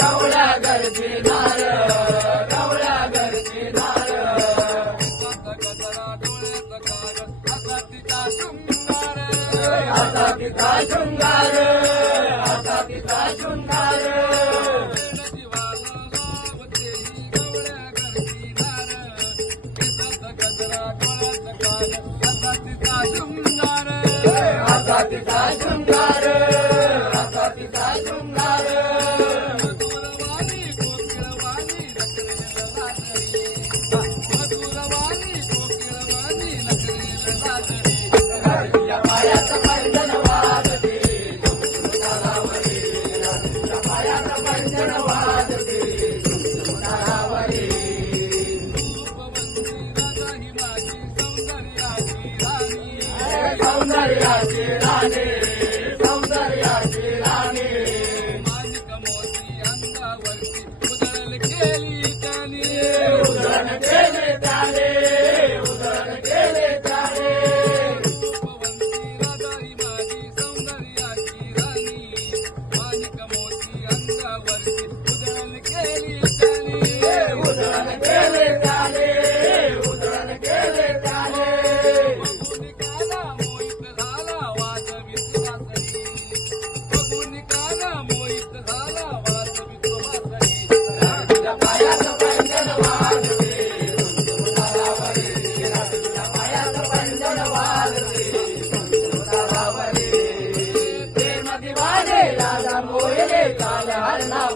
गवळ्या गर्दीदार गवळ्या गर्दीदार असा तिचा शृंगार असा तिचा शृंगार असा तिचा शृंगार असा तिचा शृंगार तुझ्या पायात पैंजण वाजते तुझारावरी तुझ्या पायात पैंजण वाजते तुझारावरी सौंदर्याची राणी सौंदर्याची राणी उधळण केली त्याने उधळण केले त्याने उधळण केले त्याने उधळण केले त्याने उधळण केले त्याने तुझ्या पायात पैंजण वाजते तुझारावरी तुझ्या पायात पैंजण वाजते तुझारावरी प्रेम दिवाने लाला मोयले काल हरणा